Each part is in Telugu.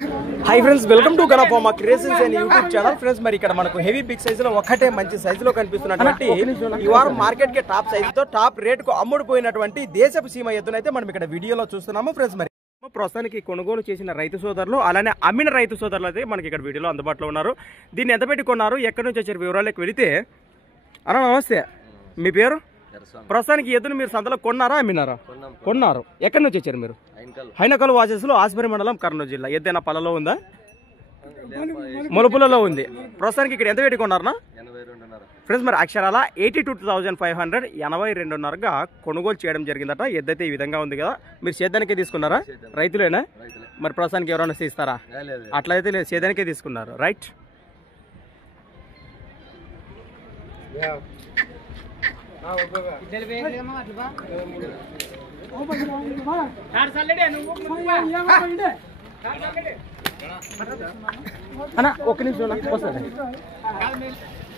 हाई फ्रेंड्स वेलकम टू गणफार्मा creations and YouTube channel friends మరి ఇక్కడ మనకు హెవీ బిగ్ సైజ్ లో ఒకటే మంచి సైజ్ లో కనిపిస్తున్నటువంటి ఈ వారం మార్కెట్ కి టాప్ సైజ్ తో టాప్ రేట్ కు అమ్ముడుపోయినటువంటి దేశపు సీమ ఎద్దునైతే మనం ఇక్కడ వీడియోలో చూస్తున్నాము ఫ్రెండ్స్ మరి ప్రస్తుతానికి కొనుగోలు చేసిన రైతు సోదరులు అలానే అమ్మిన రైతు సోదరులు అయితే మనకి ఇక్కడ వీడియోలో అందుబాటులో ఉన్నారు దీన్ని ఎంత పెట్టి కొన్నారు ఎక్కడి నుంచి వచ్చారు వివరాలకు వెళితే అన్న నమస్తే మీ పేరు ప్రస్తుతానికి ఎద్దును మీరు సంతలో కొన్నారా అమ్మినారా కొన్నారు ఎక్కడి నుంచి వచ్చారు మీరు హైనకల్ వాచెస్ లో ఆస్పరి మండలం కర్నూలు జిల్లా ఏదైనా పల్లలో ఉందా ములుపులలో ఉంది ప్రస్తుతానికి ఇక్కడ ఎంత పెట్టి కొన్నారనా ఫ్రెండ్స్ మరి అక్షరాల 82,500 82.5గా కొనుగోలు చేయడం జరిగిందట ఎద్దైతే ఈ విధంగా ఉంది కదా మీరు సేద్యానికే తీసుకున్నారా రైతులేనా మరి ప్రస్తుతానికి ఎవరైనా ఇస్తారా అట్లయితే లేదు సేద్యానికే తీసుకున్నారు రైట్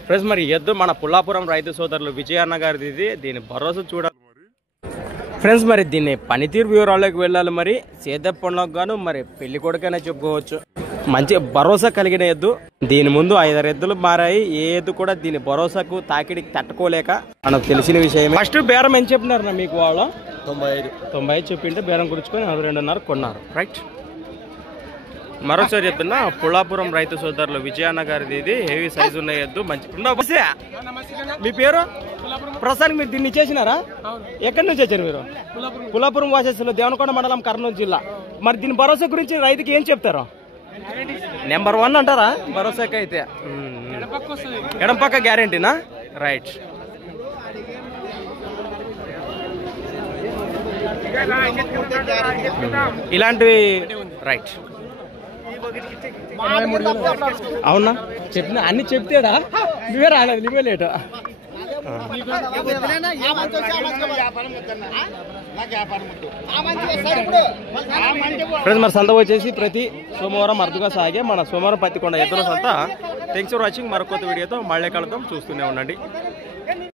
ఫ్రెండ్స్ మరి ఎద్దు మన పుల్లాపురం రైతు సోదరులు విజయన్న గారిది ఇది దీని భరోసా చూడాలి ఫ్రెండ్స్ మరి దీన్ని పనితీరు వివరాల్లోకి వెళ్ళాలి మరి సేద్య పనులకు గాను మరి పెళ్లి కొడుకైనా చెప్పుకోవచ్చు మంచి భరోసా కలిగిన ఎద్దు దీని ముందు 5 ఎద్దులు మారాయి ఏ ఎద్దు కూడా దీని భరోసాకు తాకిడికి తట్టుకోలేక మనకు తెలిసిన విషయం ఫస్ట్ బేరం ఏం చెప్పినారు మీకు వాళ్ళు 95 చెప్పింటే బేరం గురించుకొని 42.5 కొన్నారు రైట్ మరోసారి చెప్తున్నా పుల్లాపురం రైతు సోదరులు విజయన్న గారిది ఇది హెవీ సైజ్ ఉన్న ఎద్దు మంచి మీ పేరు ప్రస్తుతానికి మీరు దీన్ని చేసినారా ఎక్కడి నుంచి వచ్చారు మీరు పుల్లాపురం వాసెస్లో దేవనకొండ మండలం కర్నూలు జిల్లా మరి దీని భరోసా గురించి రైతుకి ఏం చెప్తారు నెంబర్ 1 అంటారా భరోసాకి అయితే ఎడంపక్క గ్యారెంటీనా రైట్ ఇలాంటివి రైట్ అవునా చెప్పిన అన్ని చెప్తేడా నువ్వే రాలేదు నువ్వే లేటు ఫ్రెండ్స్ మరి సంత వచ్చేసి ప్రతి సోమవారం అరుదుగా సాగే మన సోమవారం పత్తికొండ ఎద్దుల సంత థ్యాంక్స్ ఫర్ వాచింగ్ మరొక వీడియోతో మళ్ళీ కలుద్దాం చూస్తూనే ఉండండి